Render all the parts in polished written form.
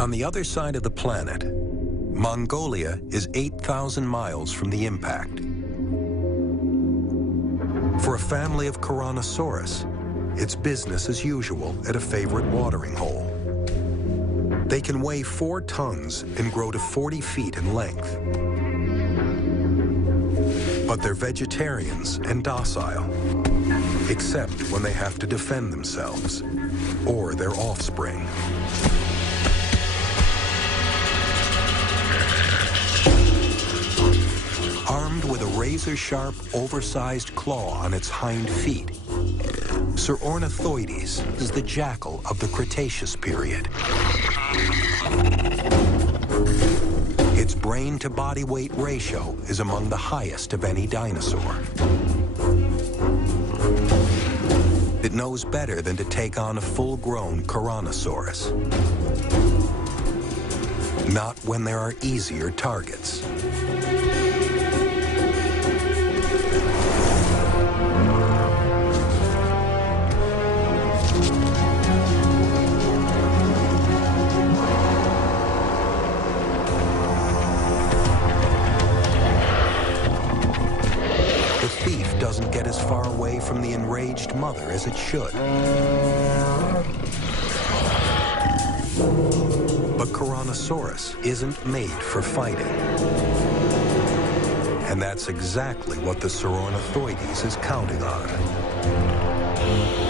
On the other side of the planet, Mongolia is 8,000 miles from the impact. For a family of Tyrannosaurus, it's business as usual at a favorite watering hole. They can weigh 4 tons and grow to 40 feet in length. But they're vegetarians and docile, except when they have to defend themselves or their offspring. Armed with a razor-sharp, oversized claw on its hind feet, Tyrannosaurus is the jackal of the Cretaceous period. Its brain-to-body weight ratio is among the highest of any dinosaur. It knows better than to take on a full-grown Tyrannosaurus. Not when there are easier targets. Doesn't get as far away from the enraged mother as it should. But Tyrannosaurus isn't made for fighting. And that's exactly what the Tyrannosaurus is counting on.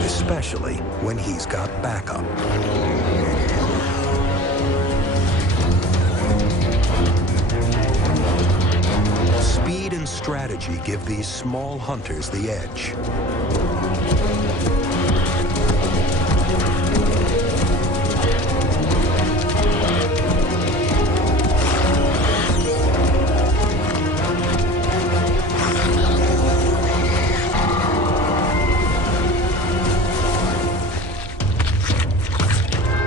Especially when he's got backup. Speed and strategy give these small hunters the edge.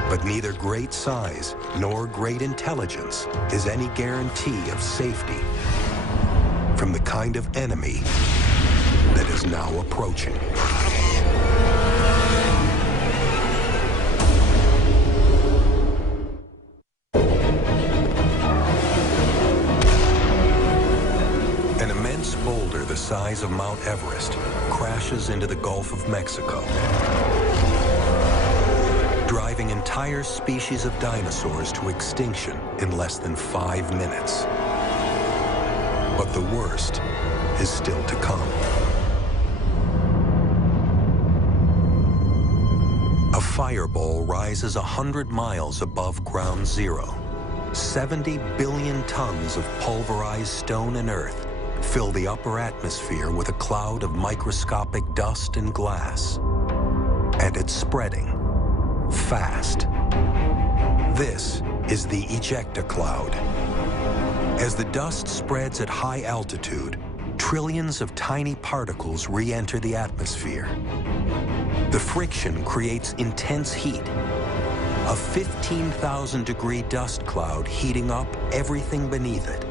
But neither great size nor great intelligence is any guarantee of safety from the kind of enemy that is now approaching. An immense boulder the size of Mount Everest crashes into the Gulf of Mexico, driving entire species of dinosaurs to extinction in less than 5 minutes. But the worst is still to come. A fireball rises 100 miles above ground zero. 70 billion tons of pulverized stone and earth fill the upper atmosphere with a cloud of microscopic dust and glass. And it's spreading fast. This is the ejecta cloud. As the dust spreads at high altitude, trillions of tiny particles re-enter the atmosphere. The friction creates intense heat. A 15,000-degree dust cloud heating up everything beneath it.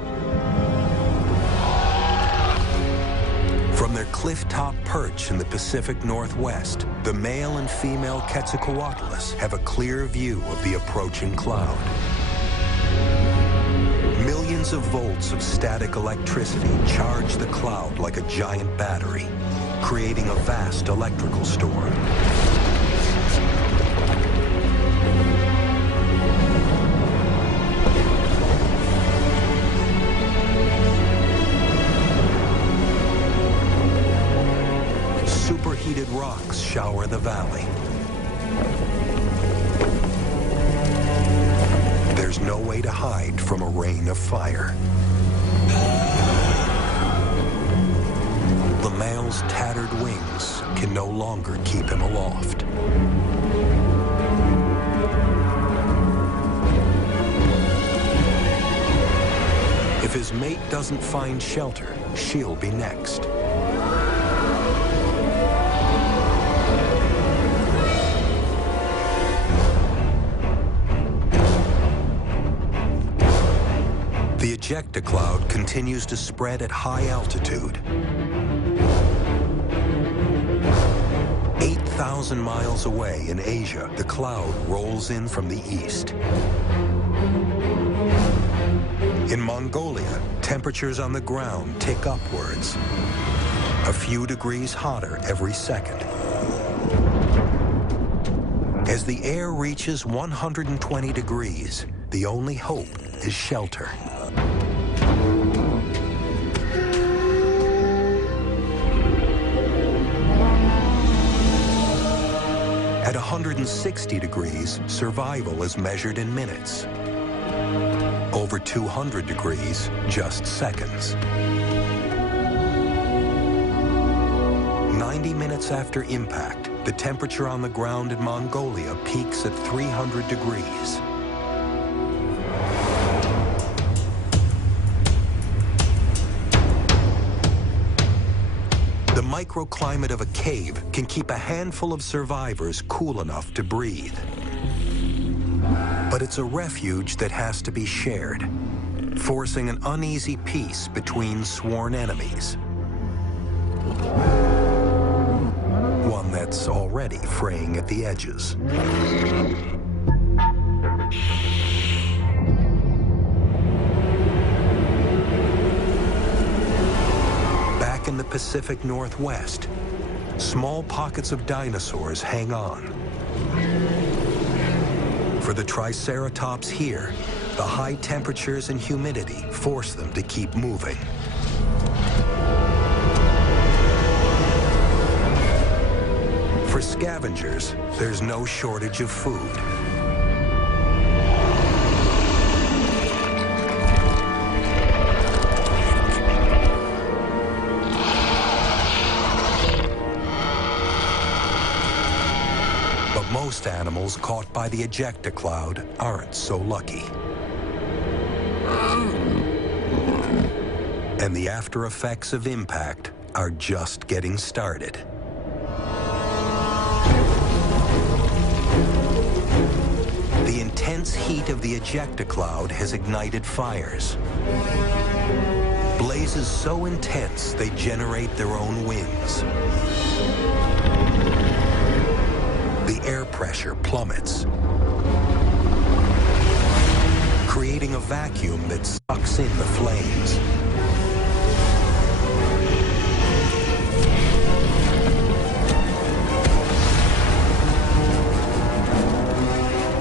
From their cliff-top perch in the Pacific Northwest, the male and female Quetzalcoatlus have a clear view of the approaching cloud. Millions of volts of static electricity charge the cloud like a giant battery, creating a vast electrical storm. Superheated rocks shower the valley. There's no way to hide from a rain of fire. The male's tattered wings can no longer keep him aloft. If his mate doesn't find shelter, she'll be next. The ejecta cloud continues to spread at high altitude. 8,000 miles away in Asia, the cloud rolls in from the east. In Mongolia, temperatures on the ground tick upwards, a few degrees hotter every second. As the air reaches 120 degrees, the only hope is shelter. At 160 degrees, survival is measured in minutes. Over 200 degrees, just seconds. 90 minutes after impact, the temperature on the ground in Mongolia peaks at 300 degrees. The microclimate of a cave can keep a handful of survivors cool enough to breathe. But it's a refuge that has to be shared, forcing an uneasy peace between sworn enemies. One that's already fraying at the edges. Back in the Pacific Northwest, small pockets of dinosaurs hang on. For the Triceratops here, the high temperatures and humidity force them to keep moving. For scavengers, there's no shortage of food. But most animals caught by the ejecta cloud aren't so lucky. And the after effects of impact are just getting started. The intense heat of the ejecta cloud has ignited fires. Blazes so intense they generate their own winds. The air pressure plummets, creating a vacuum that sucks in the flames.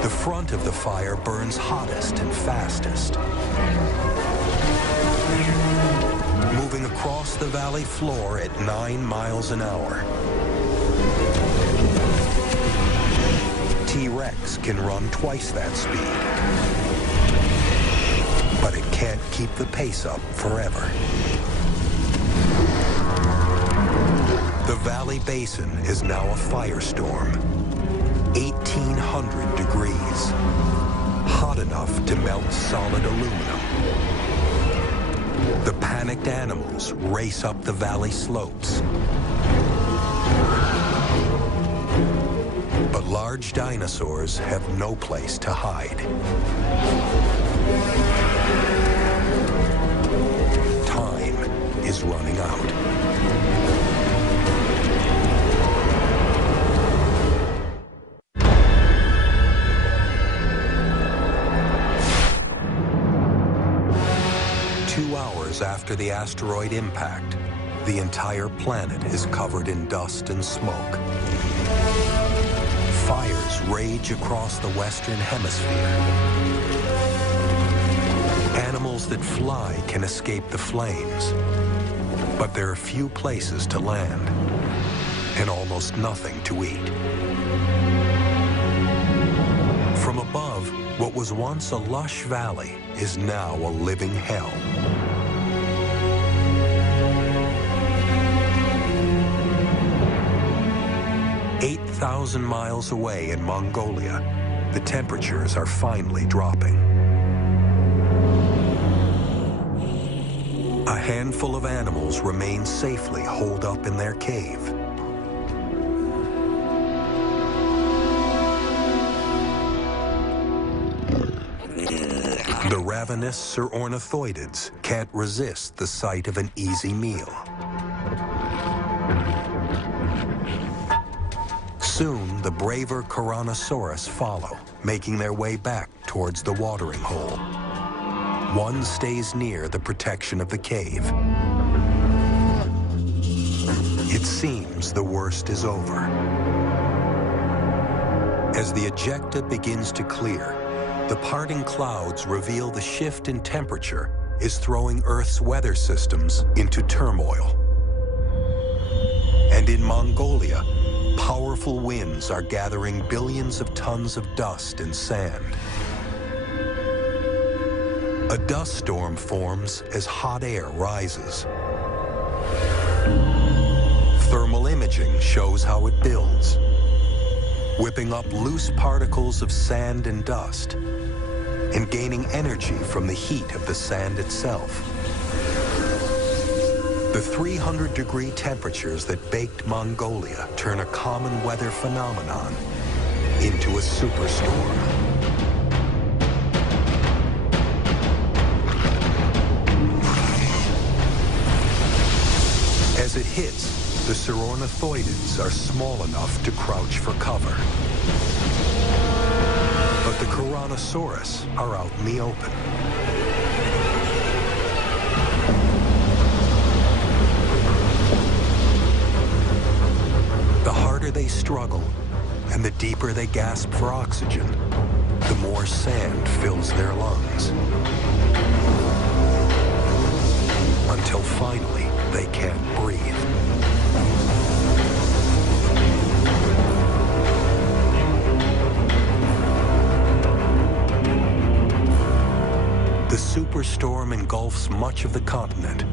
The front of the fire burns hottest and fastest, moving across the valley floor at 9 miles an hour. T-Rex can run twice that speed, but it can't keep the pace up forever. The valley basin is now a firestorm, 1,800 degrees, hot enough to melt solid aluminum. The panicked animals race up the valley slopes. But large dinosaurs have no place to hide. Time is running out. After the asteroid impact, the entire planet is covered in dust and smoke. Fires rage across the Western Hemisphere. Animals that fly can escape the flames, but there are few places to land and almost nothing to eat. From above, what was once a lush valley is now a living hell. 8,000 miles away in Mongolia, the temperatures are finally dropping. A handful of animals remain safely holed up in their cave. The ravenous or ornithoidids can't resist the sight of an easy meal. Soon, the braver Tyrannosaurus follow, making their way back towards the watering hole. One stays near the protection of the cave. It seems the worst is over. As the ejecta begins to clear, the parting clouds reveal the shift in temperature is throwing Earth's weather systems into turmoil. And in Mongolia, powerful winds are gathering billions of tons of dust and sand. A dust storm forms as hot air rises. Thermal imaging shows how it builds, whipping up loose particles of sand and dust, and gaining energy from the heat of the sand itself. The 300-degree temperatures that baked Mongolia turn a common weather phenomenon into a superstorm. As it hits, the Saurornithoidids are small enough to crouch for cover. But the Tyrannosaurus are out in the open. The harder they struggle and the deeper they gasp for oxygen, the more sand fills their lungs. Until finally, they can't breathe. The superstorm engulfs much of the continent.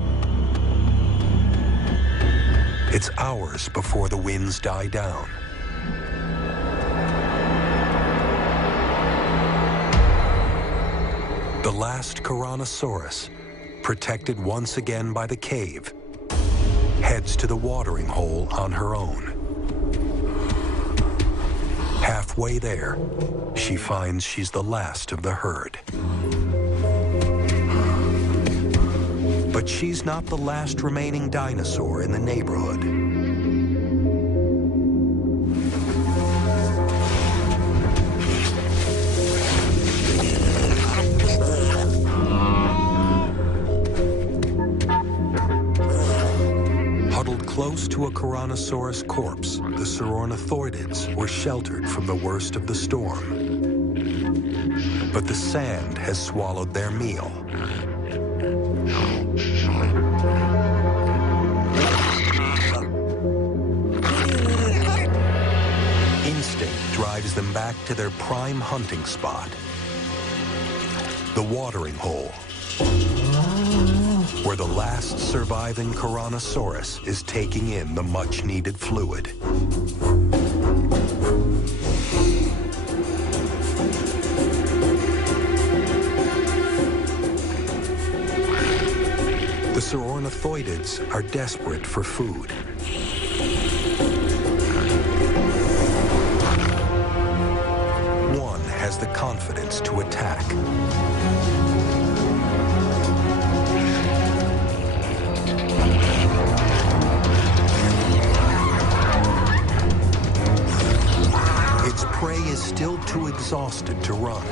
It's hours before the winds die down. The last Tyrannosaurus, protected once again by the cave, heads to the watering hole on her own. Halfway there, she finds she's the last of the herd. But she's not the last remaining dinosaur in the neighborhood. Huddled close to a Tyrannosaurus corpse, the Saurornithoidids were sheltered from the worst of the storm. But the sand has swallowed their meal. Instinct drives them back to their prime hunting spot, the watering hole, where the last surviving Tyrannosaurus is taking in the much-needed fluid. The Saurornithoidids are desperate for food. One has the confidence to attack. Its prey is still too exhausted to run.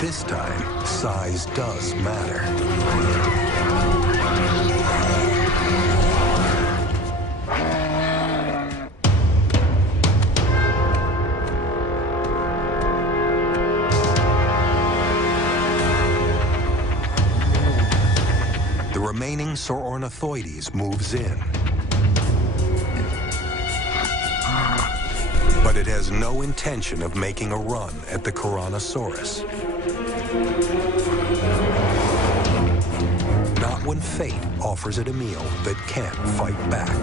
This time, size does matter. The remaining Saurornithoides moves in. But it has no intention of making a run at the Tyrannosaurus. Not when fate offers it a meal that can't fight back.